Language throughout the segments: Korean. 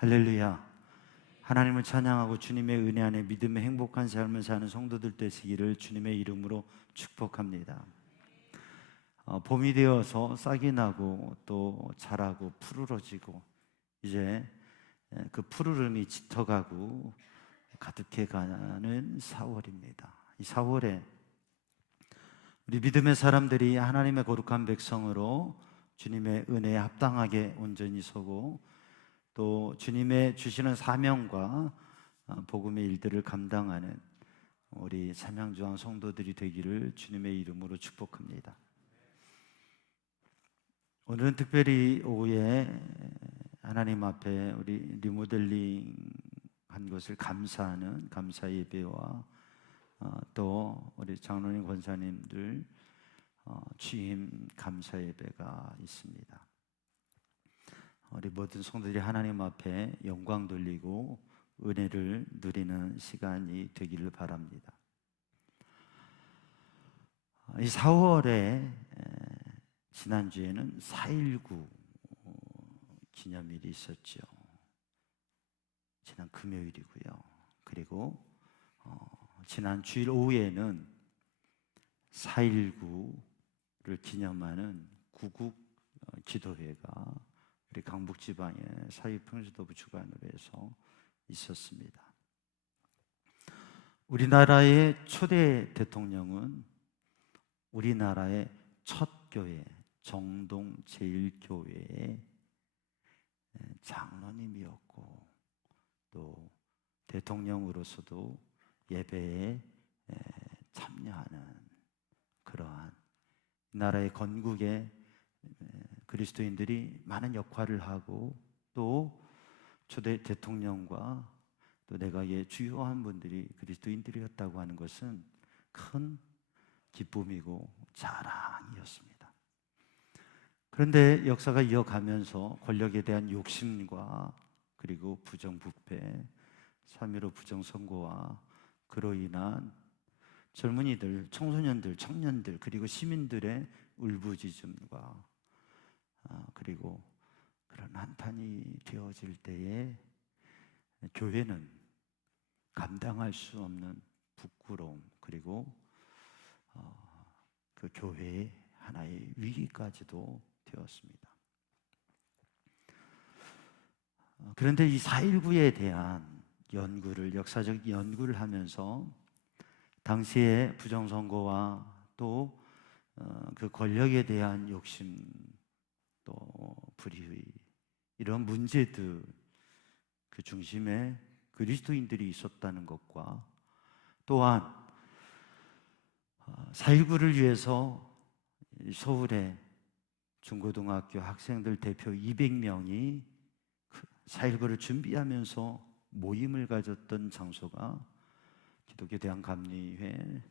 할렐루야. 하나님을 찬양하고 주님의 은혜 안에 믿음의 행복한 삶을 사는 성도들 되시기를 주님의 이름으로 축복합니다. 봄이 되어서 싹이 나고 또 자라고 푸르러지고 이제 그 푸르름이 짙어가고 가득해가는 4월입니다. 이 4월에 우리 믿음의 사람들이 하나님의 거룩한 백성으로 주님의 은혜에 합당하게 온전히 서고 또 주님의 주시는 사명과 복음의 일들을 감당하는 우리 삼양주항 성도들이 되기를 주님의 이름으로 축복합니다. 오늘은 특별히 오후에 하나님 앞에 우리 리모델링 한 것을 감사하는 감사 예배와 또 우리 장로님 권사님들 취임 감사 예배가 있습니다. 우리 모든 성도들이 하나님 앞에 영광 돌리고 은혜를 누리는 시간이 되기를 바랍니다. 이 4월에 지난주에는 4.19 기념일이 있었죠. 지난 금요일이고요. 그리고 지난 주일 오후에는 4.19를 기념하는 구국 기도회가 우리 강북지방의 사회평시도부 주관으로 해서 있었습니다. 우리나라의 초대 대통령은 우리나라의 첫 교회 정동 제1교회의 장로님이었고 또 대통령으로서도 예배에 참여하는 그러한 나라의 건국에 그리스도인들이 많은 역할을 하고 또 초대 대통령과 또 내각의 주요한 분들이 그리스도인들이었다고 하는 것은 큰 기쁨이고 자랑이었습니다. 그런데 역사가 이어가면서 권력에 대한 욕심과 그리고 부정부패, 3.15 부정선거와 그로 인한 젊은이들, 청소년들, 청년들 그리고 시민들의 울부짖음과 그리고 그런 한탄이 되어질 때에 교회는 감당할 수 없는 부끄러움 그리고 그 교회의 하나의 위기까지도 되었습니다. 그런데 이 4.19에 대한 연구를 역사적 연구를 하면서 당시의 부정선거와 또 그 권력에 대한 욕심 또 불의의 이런 문제들 그 중심에 그리스도인들이 있었다는 것과 또한 4.19를 위해서 서울의 중고등학교 학생들 대표 200명이 4.19를 준비하면서 모임을 가졌던 장소가 기독교 대한감리회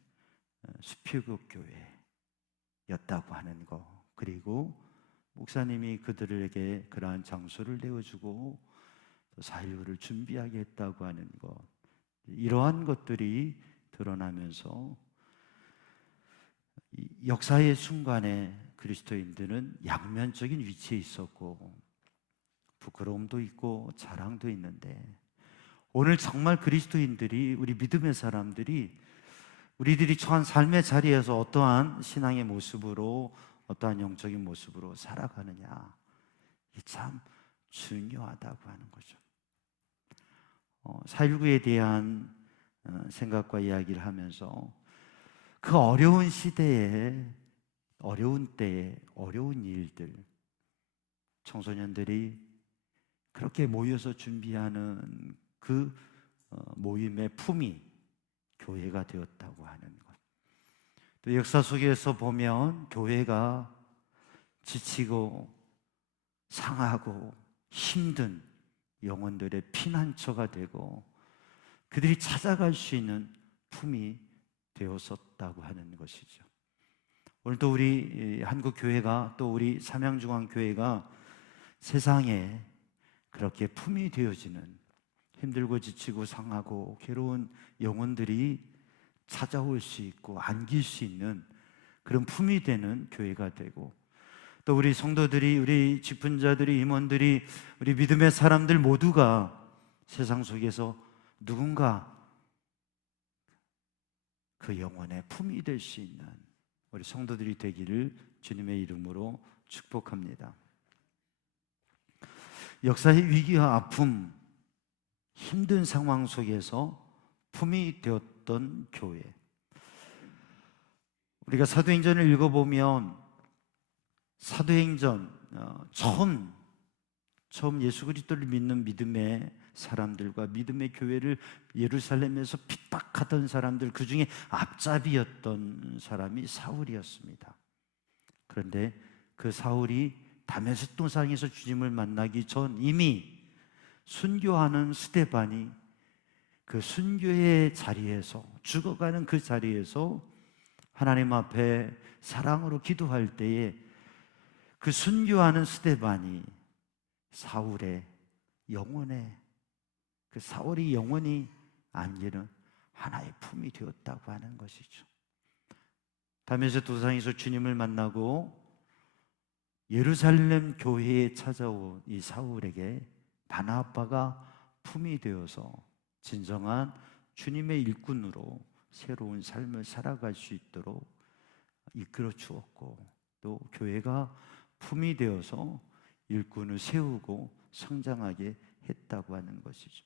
수표교회였다고 하는 것 그리고 목사님이 그들에게 그러한 장소를 내어주고 4.19를 준비하게 했다고 하는 것 이러한 것들이 드러나면서 역사의 순간에 그리스도인들은 양면적인 위치에 있었고 부끄러움도 있고 자랑도 있는데 오늘 정말 그리스도인들이 우리 믿음의 사람들이 우리들이 처한 삶의 자리에서 어떠한 신앙의 모습으로 어떠한 영적인 모습으로 살아가느냐 이게 참 중요하다고 하는 거죠. 4.19에 대한 생각과 이야기를 하면서 그 어려운 시대에 어려운 때에 어려운 일들 청소년들이 그렇게 모여서 준비하는 그 모임의 품이 교회가 되었다고 하는 것. 또 역사 속에서 보면 교회가 지치고 상하고 힘든 영혼들의 피난처가 되고 그들이 찾아갈 수 있는 품이 되었었다고 하는 것이죠. 오늘도 우리 한국교회가 또 우리 삼양중앙교회가 세상에 그렇게 품이 되어지는 힘들고 지치고 상하고 괴로운 영혼들이 찾아올 수 있고 안길 수 있는 그런 품이 되는 교회가 되고 또 우리 성도들이, 우리 직분자들이, 임원들이, 우리 믿음의 사람들 모두가 세상 속에서 누군가 그 영혼의 품이 될 수 있는 우리 성도들이 되기를 주님의 이름으로 축복합니다. 역사의 위기와 아픔, 힘든 상황 속에서 품이 되었던 교회. 우리가 사도행전을 읽어보면 사도행전 처음 예수 그리스도를 믿는 믿음의 사람들과 믿음의 교회를 예루살렘에서 핍박하던 사람들, 그 중에 앞잡이였던 사람이 사울이었습니다. 그런데 그 사울이 다메섹 도상에서 주님을 만나기 전 이미 순교하는 스데반이 그 순교의 자리에서, 죽어가는 그 자리에서 하나님 앞에 사랑으로 기도할 때에 그 순교하는 스데반이 사울의 영혼에, 그 사울이 영원히 안기는 하나의 품이 되었다고 하는 것이죠. 다메섹 도상에서 주님을 만나고 예루살렘 교회에 찾아온 이 사울에게 바나바가 품이 되어서 진정한 주님의 일꾼으로 새로운 삶을 살아갈 수 있도록 이끌어 주었고, 또 교회가 품이 되어서 일꾼을 세우고 성장하게 했다고 하는 것이죠.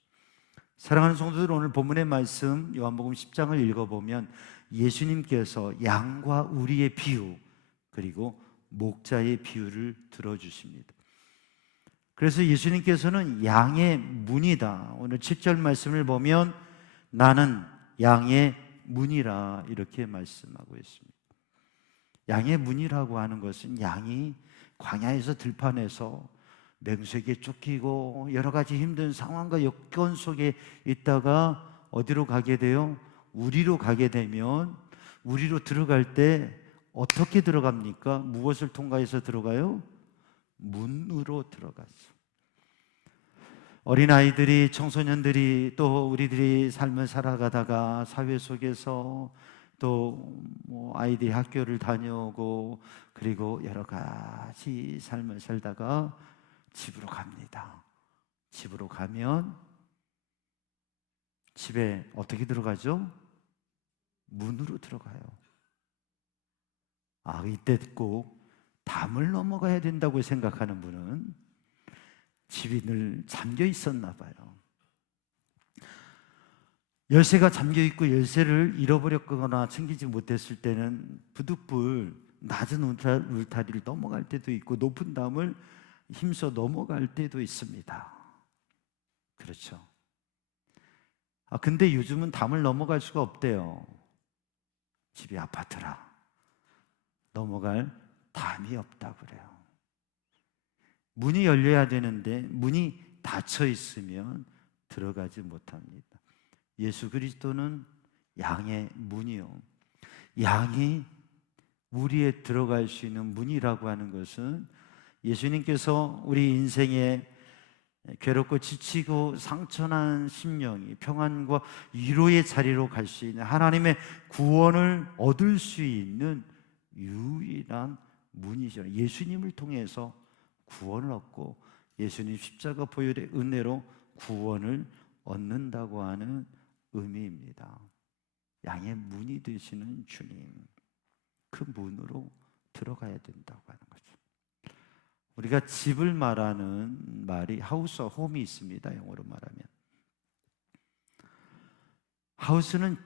사랑하는 성도들, 오늘 본문의 말씀 요한복음 10장을 읽어보면 예수님께서 양과 우리의 비유, 그리고 목자의 비유를 들어주십니다. 그래서 예수님께서는 양의 문이다. 오늘 7절 말씀을 보면 나는 양의 문이라 이렇게 말씀하고 있습니다. 양의 문이라고 하는 것은 양이 광야에서 들판에서 맹수에게 쫓기고 여러 가지 힘든 상황과 여건 속에 있다가 어디로 가게 돼요? 우리로 가게 되면, 우리로 들어갈 때 어떻게 들어갑니까? 무엇을 통과해서 들어가요? 문으로 들어가죠. 어린아이들이, 청소년들이, 또 우리들이 삶을 살아가다가 사회 속에서 또 아이들이 학교를 다녀오고 그리고 여러 가지 삶을 살다가 집으로 갑니다. 집으로 가면 집에 어떻게 들어가죠? 문으로 들어가요. 이때 꼭 담을 넘어가야 된다고 생각하는 분은 집이 늘 잠겨 있었나 봐요. 열쇠가 잠겨 있고 열쇠를 잃어버렸거나 챙기지 못했을 때는 부득불 낮은 울타리를 넘어갈 때도 있고 높은 담을 힘써 넘어갈 때도 있습니다. 그렇죠. 근데 요즘은 담을 넘어갈 수가 없대요. 집이 아파트라 넘어갈 담이 없다고 그래요. 문이 열려야 되는데 문이 닫혀 있으면 들어가지 못합니다. 예수 그리스도는 양의 문이요, 양이 우리에 들어갈 수 있는 문이라고 하는 것은 예수님께서 우리 인생에 괴롭고 지치고 상처난 심령이 평안과 위로의 자리로 갈 수 있는, 하나님의 구원을 얻을 수 있는 유일한 문이죠. 예수님을 통해서 구원을 얻고 예수님 십자가 보혈의 은혜로 구원을 얻는다고 하는 의미입니다. 양의 문이 되시는 주님, 그 문으로 들어가야 된다고 하는 거죠. 우리가 집을 말하는 말이 하우스와 홈이 있습니다. 영어로 말하면 하우스는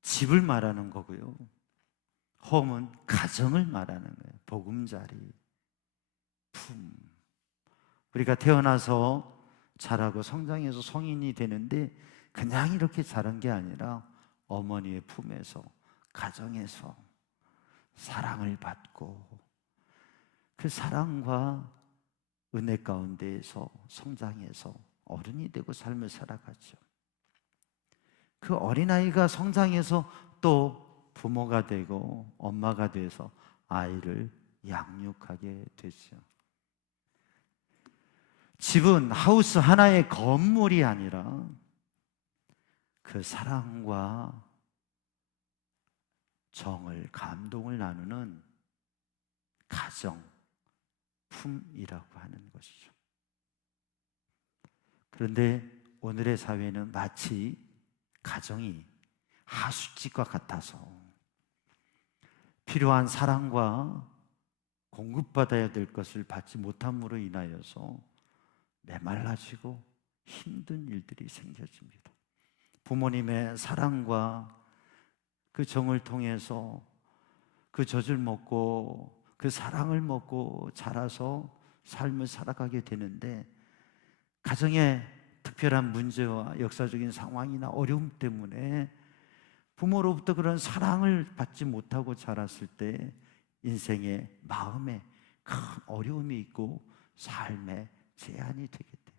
집을 말하는 거고요, 홈은 가정을 말하는 거예요. 보금자리, 품. 우리가 태어나서 자라고 성장해서 성인이 되는데 그냥 이렇게 자란 게 아니라 어머니의 품에서, 가정에서 사랑을 받고 그 사랑과 은혜 가운데에서 성장해서 어른이 되고 삶을 살아가죠. 그 어린아이가 성장해서 또 부모가 되고 엄마가 돼서 아이를 양육하게 되죠. 집은 하우스 하나의 건물이 아니라 그 사랑과 정을, 감동을 나누는 가정, 품이라고 하는 것이죠. 그런데 오늘의 사회는 마치 가정이 하숫집과 같아서 필요한 사랑과 공급받아야 될 것을 받지 못함으로 인하여서 메말라지고 힘든 일들이 생겨집니다. 부모님의 사랑과 그 정을 통해서 그 젖을 먹고 그 사랑을 먹고 자라서 삶을 살아가게 되는데, 가정에 특별한 문제와 역사적인 상황이나 어려움 때문에 부모로부터 그런 사랑을 받지 못하고 자랐을 때 인생의 마음에 큰 어려움이 있고 삶에 제한이 되게 돼요.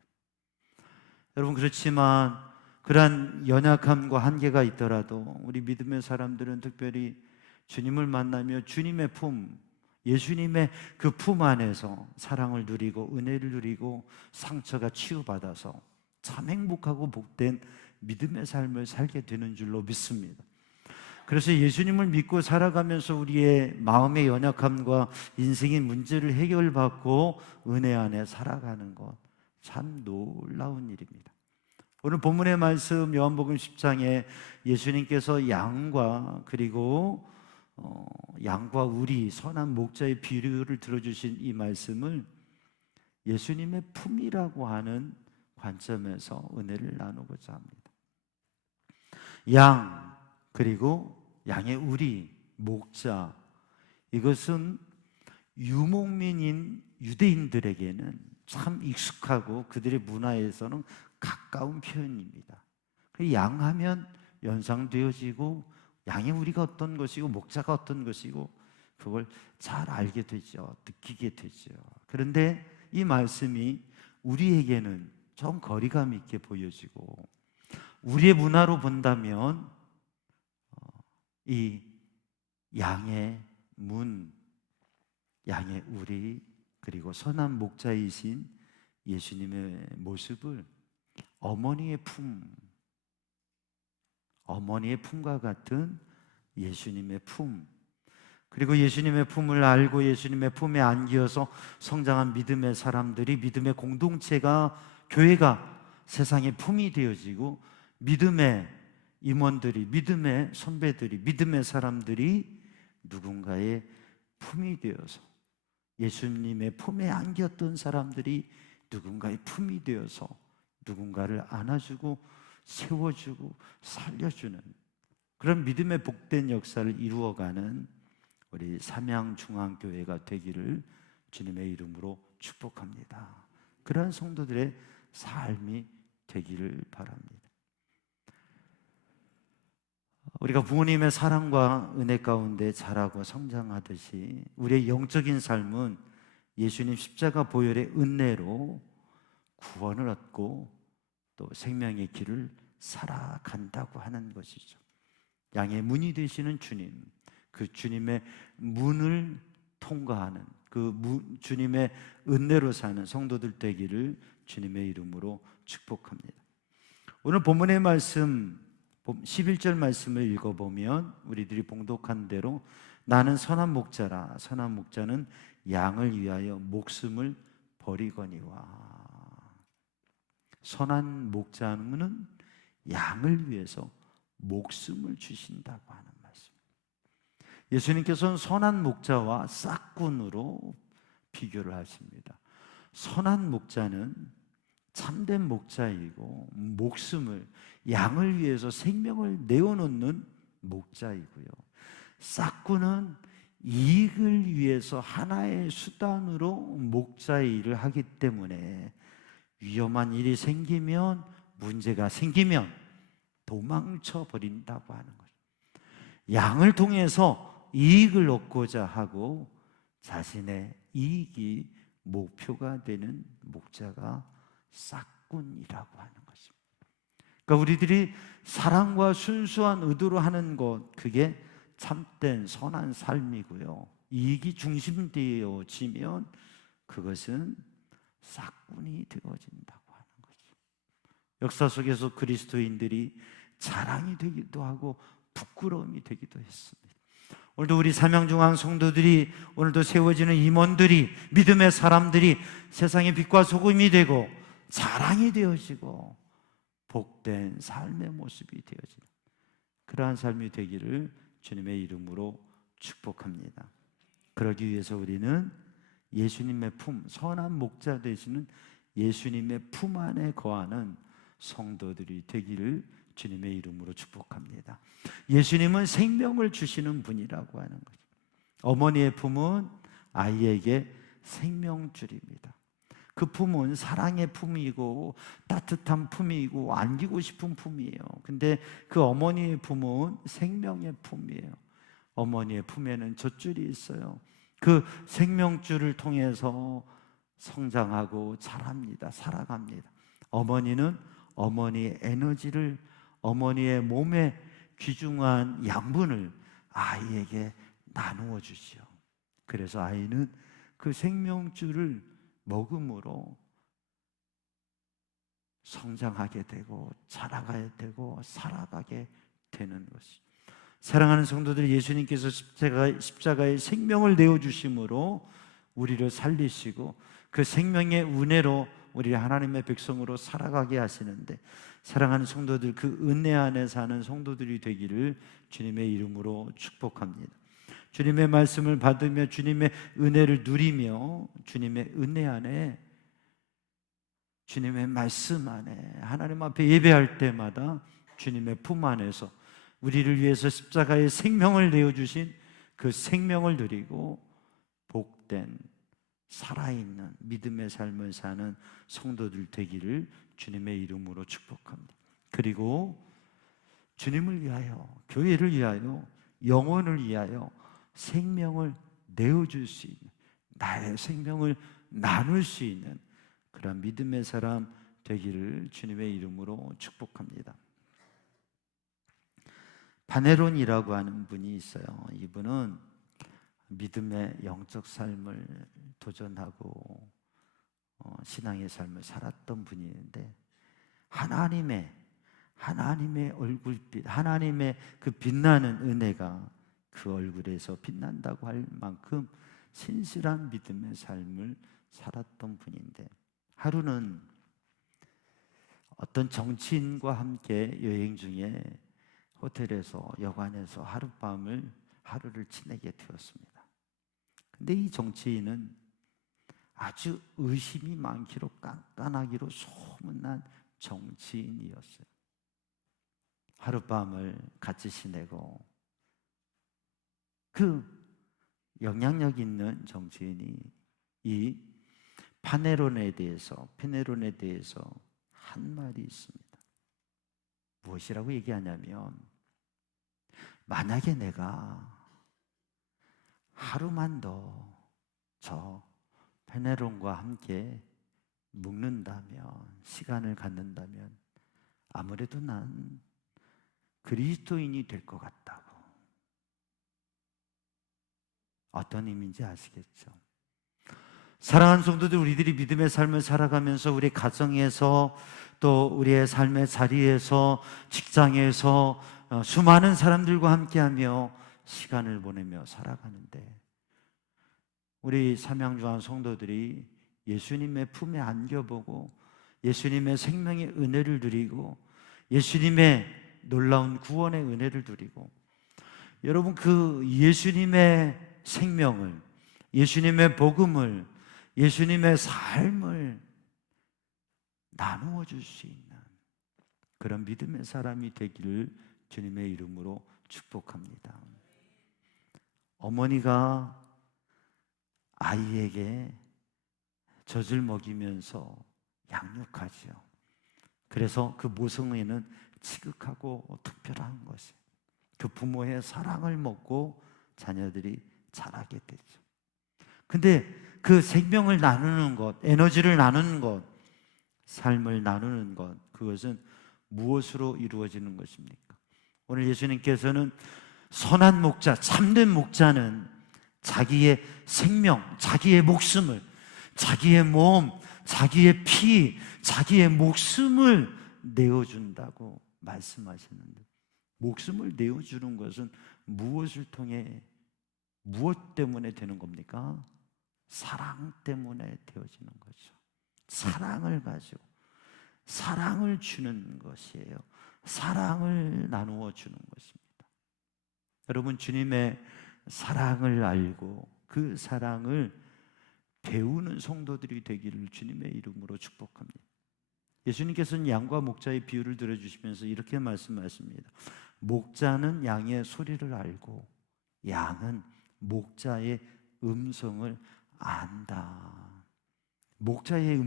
여러분, 그렇지만 그러한 연약함과 한계가 있더라도 우리 믿음의 사람들은 특별히 주님을 만나며 주님의 품, 예수님의 그 품 안에서 사랑을 누리고 은혜를 누리고 상처가 치유받아서 참 행복하고 복된 믿음의 삶을 살게 되는 줄로 믿습니다. 그래서 예수님을 믿고 살아가면서 우리의 마음의 연약함과 인생의 문제를 해결받고 은혜 안에 살아가는 것, 참 놀라운 일입니다. 오늘 본문의 말씀 요한복음 10장에 예수님께서 양과 그리고 양과 우리 선한 목자의 비유를 들어주신 이 말씀을 예수님의 품이라고 하는 관점에서 은혜를 나누고자 합니다. 양 그리고 양의 우리 목자, 이것은 유목민인 유대인들에게는 참 익숙하고 그들의 문화에서는 가까운 표현입니다. 양하면 연상되어지고 양의 우리가 어떤 것이고 목자가 어떤 것이고 그걸 잘 알게 되죠. 느끼게 되죠. 그런데 이 말씀이 우리에게는 좀 거리감 있게 보여지고, 우리의 문화로 본다면 이 양의 문, 양의 우리, 그리고 선한 목자이신 예수님의 모습을 어머니의 품, 어머니의 품과 같은 예수님의 품, 그리고 예수님의 품을 알고 예수님의 품에 안기어서 성장한 믿음의 사람들이, 믿음의 공동체가, 교회가 세상의 품이 되어지고, 믿음의 임원들이, 믿음의 선배들이, 믿음의 사람들이 누군가의 품이 되어서, 예수님의 품에 안겼던 사람들이 누군가의 품이 되어서 누군가를 안아주고 세워주고 살려주는 그런 믿음의 복된 역사를 이루어가는 우리 삼양중앙교회가 되기를 주님의 이름으로 축복합니다. 그러한 성도들의 삶이 되기를 바랍니다. 우리가 부모님의 사랑과 은혜 가운데 자라고 성장하듯이 우리의 영적인 삶은 예수님 십자가 보혈의 은혜로 구원을 얻고 또 생명의 길을 살아간다고 하는 것이죠. 양의 문이 되시는 주님, 그 주님의 문을 통과하는 주님의 은혜로 사는 성도들 되기를 주님의 이름으로 축복합니다. 오늘 본문의 말씀 11절 말씀을 읽어보면 우리들이 봉독한 대로 나는 선한 목자라, 선한 목자는 양을 위하여 목숨을 버리거니와. 선한 목자는 양을 위해서 목숨을 주신다고 하는 말씀. 예수님께서는 선한 목자와 싹군으로 비교를 하십니다. 선한 목자는 참된 목자이고 목숨을, 양을 위해서 생명을 내어놓는 목자이고요, 싹군은 이익을 위해서 하나의 수단으로 목자의 일을 하기 때문에 위험한 일이 생기면, 문제가 생기면 도망쳐 버린다고 하는 거죠. 양을 통해서 이익을 얻고자 하고 자신의 이익이 목표가 되는 목자가 싹군이라고 하는 것입니다. 그러니까 우리들이 사랑과 순수한 의도로 하는 것, 그게 참된 선한 삶이고요, 이익이 중심되어지면 그것은 싹군이 되어진다고 하는 거죠. 역사 속에서 그리스도인들이 자랑이 되기도 하고 부끄러움이 되기도 했습니다. 오늘도 우리 삼양중앙 성도들이, 오늘도 세워지는 임원들이, 믿음의 사람들이 세상의 빛과 소금이 되고 자랑이 되어지고 복된 삶의 모습이 되어지는 그러한 삶이 되기를 주님의 이름으로 축복합니다. 그러기 위해서 우리는 예수님의 품, 선한 목자 되시는 예수님의 품 안에 거하는 성도들이 되기를 주님의 이름으로 축복합니다. 예수님은 생명을 주시는 분이라고 하는 거죠. 어머니의 품은 아이에게 생명줄입니다. 그 품은 사랑의 품이고 따뜻한 품이고 안기고 싶은 품이에요. 근데 그 어머니의 품은 생명의 품이에요. 어머니의 품에는 젖줄이 있어요. 그 생명줄을 통해서 성장하고 자랍니다. 살아갑니다. 어머니는 어머니의 에너지를, 어머니의 몸에 귀중한 양분을 아이에게 나누어 주시오. 그래서 아이는 그 생명줄을 먹음으로 성장하게 되고 자라가야 되고 살아가게 되는 것이죠. 사랑하는 성도들, 예수님께서 십자가에 생명을 내어주심으로 우리를 살리시고 그 생명의 은혜로 우리를 하나님의 백성으로 살아가게 하시는데, 사랑하는 성도들, 그 은혜 안에 사는 성도들이 되기를 주님의 이름으로 축복합니다. 주님의 말씀을 받으며 주님의 은혜를 누리며 주님의 은혜 안에, 주님의 말씀 안에 하나님 앞에 예배할 때마다 주님의 품 안에서 우리를 위해서 십자가에 생명을 내어주신 그 생명을 누리고 복된 살아있는 믿음의 삶을 사는 성도들 되기를 주님의 이름으로 축복합니다. 그리고 주님을 위하여, 교회를 위하여, 영혼을 위하여 생명을 내어줄 수 있는, 나의 생명을 나눌 수 있는 그런 믿음의 사람 되기를 주님의 이름으로 축복합니다. 바네론이라고 하는 분이 있어요. 이분은 믿음의 영적 삶을 도전하고 신앙의 삶을 살았던 분인데, 하나님의 얼굴빛, 하나님의 그 빛나는 은혜가 그 얼굴에서 빛난다고 할 만큼 신실한 믿음의 삶을 살았던 분인데, 하루는 어떤 정치인과 함께 여행 중에 호텔에서, 여관에서 하루를 지내게 되었습니다. 근데 이 정치인은 아주 의심이 많기로 깐깐하기로 소문난 정치인이었어요. 하룻밤을 같이 지내고 그 영향력 있는 정치인이 이 파네론에 대해서 한 말이 있습니다. 무엇이라고 얘기하냐면, 만약에 내가 하루만 더 저 페네론과 함께 묵는다면, 시간을 갖는다면 아무래도 난 그리스도인이 될 것 같다고. 어떤 의미인지 아시겠죠? 사랑하는 성도들, 우리들이 믿음의 삶을 살아가면서 우리 가정에서, 또 우리의 삶의 자리에서, 직장에서 수많은 사람들과 함께하며 시간을 보내며 살아가는데, 우리 삼양중앙 성도들이 예수님의 품에 안겨보고 예수님의 생명의 은혜를 누리고 예수님의 놀라운 구원의 은혜를 누리고, 여러분, 그 예수님의 생명을, 예수님의 복음을, 예수님의 삶을 나누어 줄 수 있는 그런 믿음의 사람이 되기를 주님의 이름으로 축복합니다. 어머니가 아이에게 젖을 먹이면서 양육하지요. 그래서 그 모성애는 지극하고 특별한 것이에요. 그 부모의 사랑을 먹고 자녀들이 자라게 되죠. 근데 그 생명을 나누는 것, 에너지를 나누는 것, 삶을 나누는 것, 그것은 무엇으로 이루어지는 것입니까? 오늘 예수님께서는 선한 목자, 참된 목자는 자기의 생명, 자기의 목숨을, 자기의 몸, 자기의 피, 자기의 목숨을 내어준다고 말씀하시는데, 목숨을 내어주는 것은 무엇을 통해 무엇 때문에 되는 겁니까? 사랑 때문에 되어지는 거죠. 사랑을 가지고 사랑을 주는 것이에요. 사랑을 나누어 주는 것입니다. 여러분, 주님의 사랑을 알고 그 사랑을 배우는 성도들이 되기를 주님의 이름으로 축복합니다. 예수님께서는 양과 목자의 비유를 들어주시면서 이렇게 말씀하십니다. 목자는 양의 소리를 알고 양은 목자의 음성을 안다. 목자의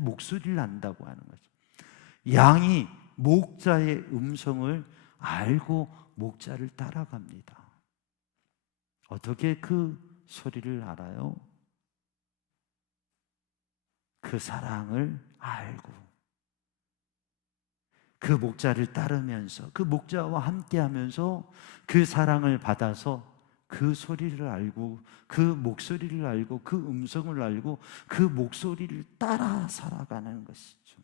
목소리를 안다고 하는 거죠. 양이 목자의 음성을 알고 목자를 따라갑니다. 어떻게 그 소리를 알아요? 그 사랑을 알고 그 목자를 따르면서 그 목자와 함께하면서 그 사랑을 받아서 그 소리를 알고 그 목소리를 알고 그 음성을 알고 그 목소리를 따라 살아가는 것이죠.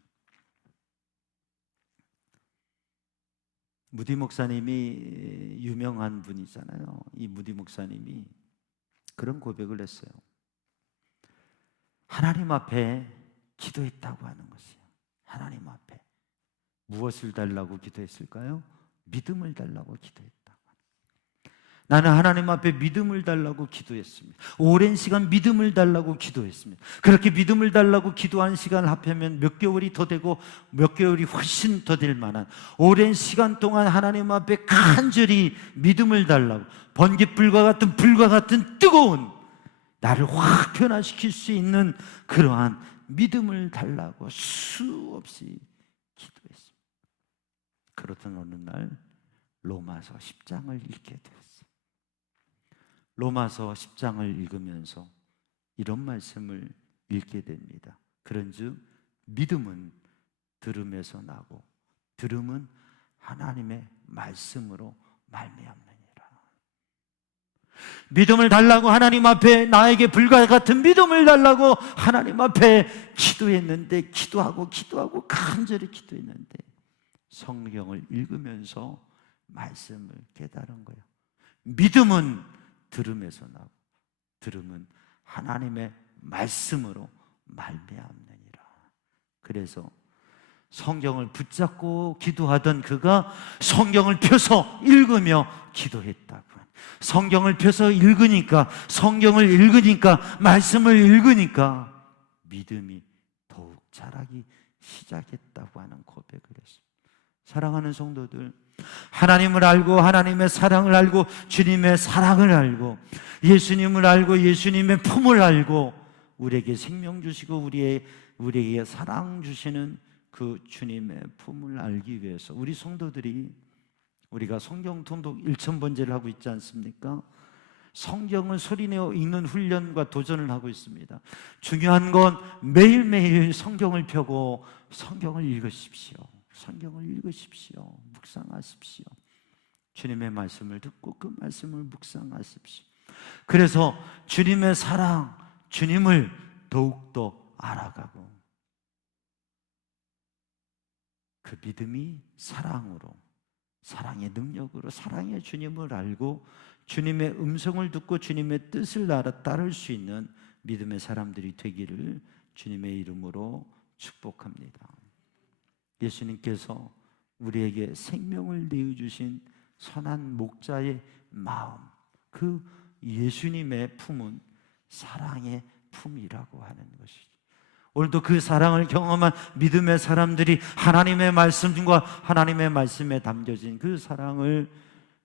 무디 목사님이 유명한 분이잖아요. 이 무디 목사님이 그런 고백을 했어요. 하나님 앞에 기도했다고 하는 것이에요. 하나님 앞에 무엇을 달라고 기도했을까요? 믿음을 달라고 기도했다고. 나는 하나님 앞에 믿음을 달라고 기도했습니다. 오랜 시간 믿음을 달라고 기도했습니다. 그렇게 믿음을 달라고 기도한 시간을 합하면 몇 개월이 더 되고 몇 개월이 훨씬 더 될 만한 오랜 시간 동안 하나님 앞에 간절히 믿음을 달라고, 번깃불과 같은 뜨거운 나를 확 변화시킬 수 있는 그러한 믿음을 달라고 수없이 기도했습니다. 그러던 어느 날 로마서 10장을 읽게 되었어요. 로마서 10장을 읽으면서 이런 말씀을 읽게 됩니다. 그런즉 믿음은 들음에서 나고 들음은 하나님의 말씀으로 말미암느니라. 믿음을 달라고 하나님 앞에 나에게 불과 같은 믿음을 달라고 하나님 앞에 기도했는데 기도하고 간절히 기도했는데 성경을 읽으면서 말씀을 깨달은 거예요. 믿음은 들음에서 나고 들음은 하나님의 말씀으로 말미암느니라. 그래서 성경을 붙잡고 기도하던 그가 성경을 펴서 읽으며 기도했다고. 성경을 펴서 읽으니까, 성경을 읽으니까, 말씀을 읽으니까 믿음이 더욱 자라기 시작했다고 하는 고백을 했습니다. 사랑하는 성도들, 하나님을 알고 하나님의 사랑을 알고 주님의 사랑을 알고 예수님을 알고 예수님의 품을 알고 우리에게 생명 주시고 우리에게 사랑 주시는 그 주님의 품을 알기 위해서 우리 성도들이, 우리가 성경 통독 1000번째를 하고 있지 않습니까? 성경을 소리내어 읽는 훈련과 도전을 하고 있습니다. 중요한 건 매일매일 성경을 펴고 성경을 읽으십시오. 성경을 읽으십시오. 묵상하십시오. 주님의 말씀을 듣고 그 말씀을 묵상하십시오. 그래서 주님의 사랑, 주님을 더욱더 알아가고 그 믿음이 사랑으로, 사랑의 능력으로 사랑의 주님을 알고 주님의 음성을 듣고 주님의 뜻을 따를 수 있는 믿음의 사람들이 되기를 주님의 이름으로 축복합니다. 예수님께서 우리에게 생명을 내어주신 선한 목자의 마음, 그 예수님의 품은 사랑의 품이라고 하는 것이죠. 오늘도 그 사랑을 경험한 믿음의 사람들이 하나님의 말씀과 하나님의 말씀에 담겨진 그 사랑을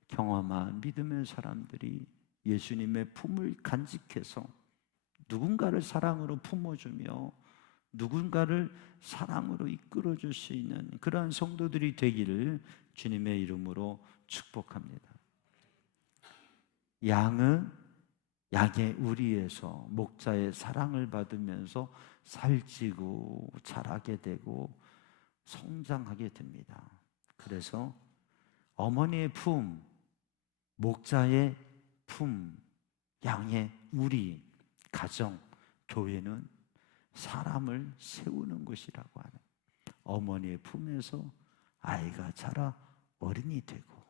경험한 믿음의 사람들이 예수님의 품을 간직해서 누군가를 사랑으로 품어주며 누군가를 사랑으로 이끌어줄 수 있는 그러한 성도들이 되기를 주님의 이름으로 축복합니다. 양은 양의 우리에서 목자의 사랑을 받으면서 살찌고 자라게 되고 성장하게 됩니다. 그래서 어머니의 품, 목자의 품, 양의 우리, 가정, 교회는 사람을 세우는 곳이라고 하는, 어머니의 품에서 아이가 자라 어른이 되고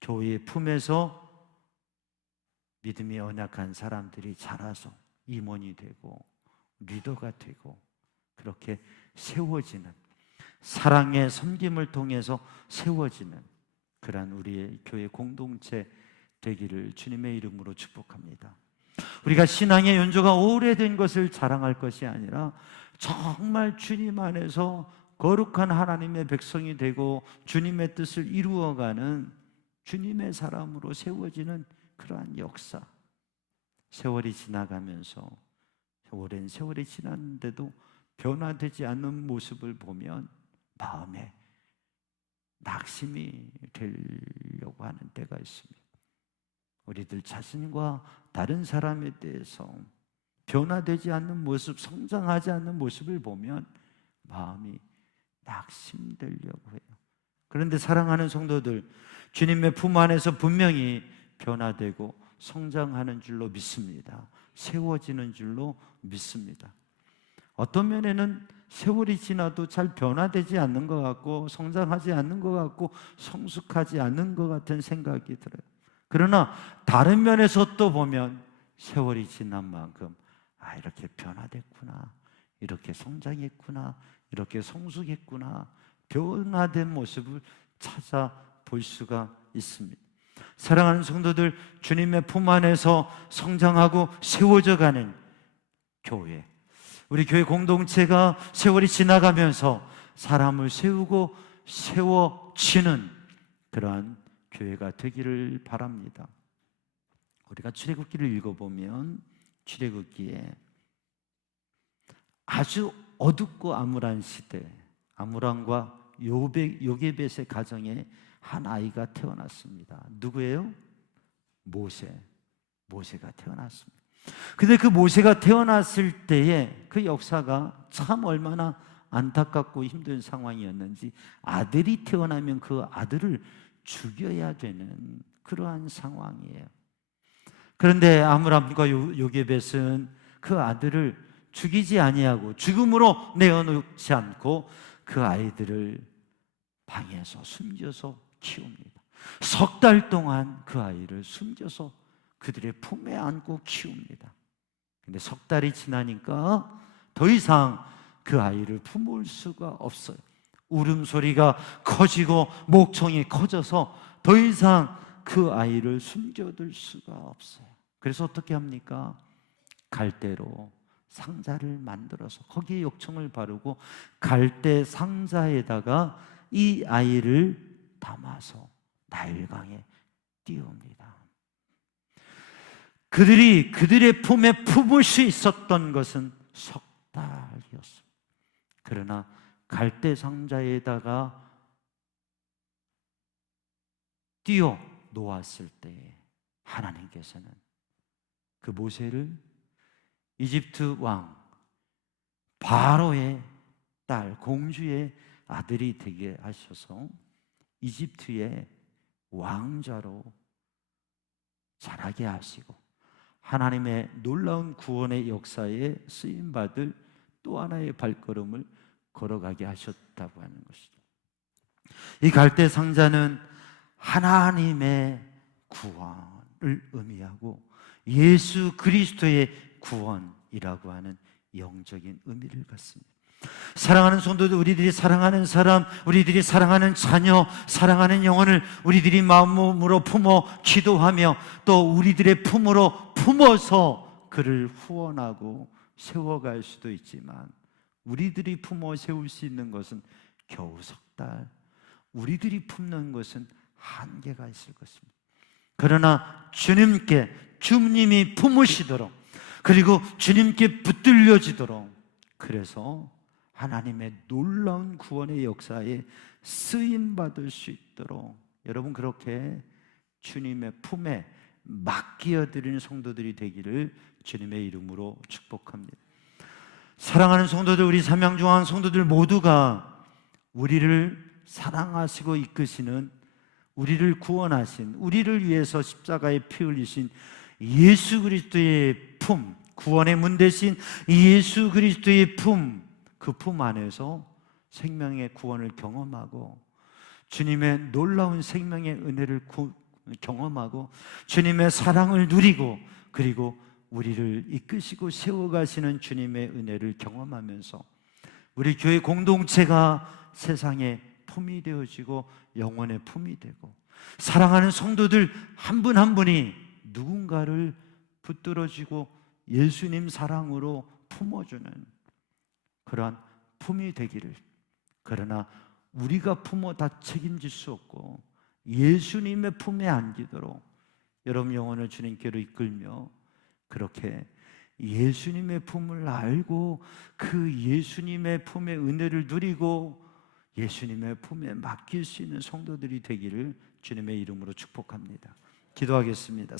교회의 품에서 믿음이 언약한 사람들이 자라서 임원이 되고 리더가 되고 그렇게 세워지는, 사랑의 섬김을 통해서 세워지는 그러한 우리의 교회 공동체 되기를 주님의 이름으로 축복합니다. 우리가 신앙의 연조가 오래된 것을 자랑할 것이 아니라 정말 주님 안에서 거룩한 하나님의 백성이 되고 주님의 뜻을 이루어가는 주님의 사람으로 세워지는 그러한 역사. 세월이 지나가면서 오랜 세월이 지났는데도 변화되지 않는 모습을 보면 마음에 낙심이 되려고 하는 때가 있습니다. 우리들 자신과 다른 사람에 대해서 변화되지 않는 모습, 성장하지 않는 모습을 보면 마음이 낙심되려고 해요. 그런데 사랑하는 성도들, 주님의 품 안에서 분명히 변화되고 성장하는 줄로 믿습니다. 세워지는 줄로 믿습니다. 어떤 면에는 세월이 지나도 잘 변화되지 않는 것 같고 성장하지 않는 것 같고 성숙하지 않는 것 같은 생각이 들어요. 그러나 다른 면에서 또 보면 세월이 지난 만큼 이렇게 변화됐구나, 이렇게 성장했구나, 이렇게 성숙했구나, 변화된 모습을 찾아볼 수가 있습니다. 사랑하는 성도들, 주님의 품 안에서 성장하고 세워져가는 교회, 우리 교회 공동체가 세월이 지나가면서 사람을 세우고 세워지는 그러한 교회가 되기를 바랍니다. 우리가 출애굽기를 읽어보면 출애굽기에 아주 어둡고 암울한 시대, 아므람과 요게벳의 가정에 한 아이가 태어났습니다. 누구예요? 모세가 태어났습니다. 근데 그 모세가 태어났을 때에 그 역사가 참 얼마나 안타깝고 힘든 상황이었는지, 아들이 태어나면 그 아들을 죽여야 되는 그러한 상황이에요. 그런데 아므람과 요게벳은 그 아들을 죽이지 아니하고 죽음으로 내어놓지 않고 그 아이들을 방에서 숨겨서 키웁니다. 석 달 동안 그 아이를 숨겨서 그들의 품에 안고 키웁니다. 근데 석 달이 지나니까 더 이상 그 아이를 품을 수가 없어요. 울음소리가 커지고 목청이 커져서 더 이상 그 아이를 숨겨둘 수가 없어요. 그래서 어떻게 합니까? 갈대로 상자를 만들어서 거기에 욕청을 바르고 갈대 상자에다가 이 아이를 담아서 나일강에 띄웁니다. 그들이 그들의 품에 품을 수 있었던 것은 석 달이었습니다. 그러나 갈대 상자에다가 띄워 놓았을 때 하나님께서는 그 모세를 이집트 왕 바로의 딸, 공주의 아들이 되게 하셔서 이집트의 왕자로 자라게 하시고 하나님의 놀라운 구원의 역사에 쓰임받을 또 하나의 발걸음을 걸어가게 하셨다고 하는 것이죠. 이 갈대 상자는 하나님의 구원을 의미하고 예수 그리스도의 구원이라고 하는 영적인 의미를 갖습니다. 사랑하는 성도들, 우리들이 사랑하는 사람, 우리들이 사랑하는 자녀, 사랑하는 영혼을 우리들이 마음으로 품어 기도하며 또 우리들의 품으로 품어서 그를 후원하고 세워갈 수도 있지만 우리들이 품어 세울 수 있는 것은 겨우 석 달, 우리들이 품는 것은 한계가 있을 것입니다. 그러나 주님이 품으시도록, 그리고 주님께 붙들려지도록, 그래서 하나님의 놀라운 구원의 역사에 쓰임받을 수 있도록 여러분 그렇게 주님의 품에 맡겨드리는 성도들이 되기를 주님의 이름으로 축복합니다. 사랑하는 성도들, 우리 삼양중앙 성도들 모두가 우리를 사랑하시고 이끄시는, 우리를 구원하신, 우리를 위해서 십자가에 피 흘리신 예수 그리스도의 품, 구원의 문 대신 예수 그리스도의 품, 그 품 안에서 생명의 구원을 경험하고 주님의 놀라운 생명의 은혜를 경험하고 주님의 사랑을 누리고 그리고 우리를 이끄시고 세워가시는 주님의 은혜를 경험하면서 우리 교회 공동체가 세상의 품이 되어지고 영혼의 품이 되고 사랑하는 성도들 한 분 한 분이 누군가를 붙들어주고 예수님 사랑으로 품어주는 그러한 품이 되기를, 그러나 우리가 품어 다 책임질 수 없고 예수님의 품에 안기도록 여러분 영혼을 주님께로 이끌며 그렇게 예수님의 품을 알고 그 예수님의 품의 은혜를 누리고 예수님의 품에 맡길 수 있는 성도들이 되기를 주님의 이름으로 축복합니다. 기도하겠습니다.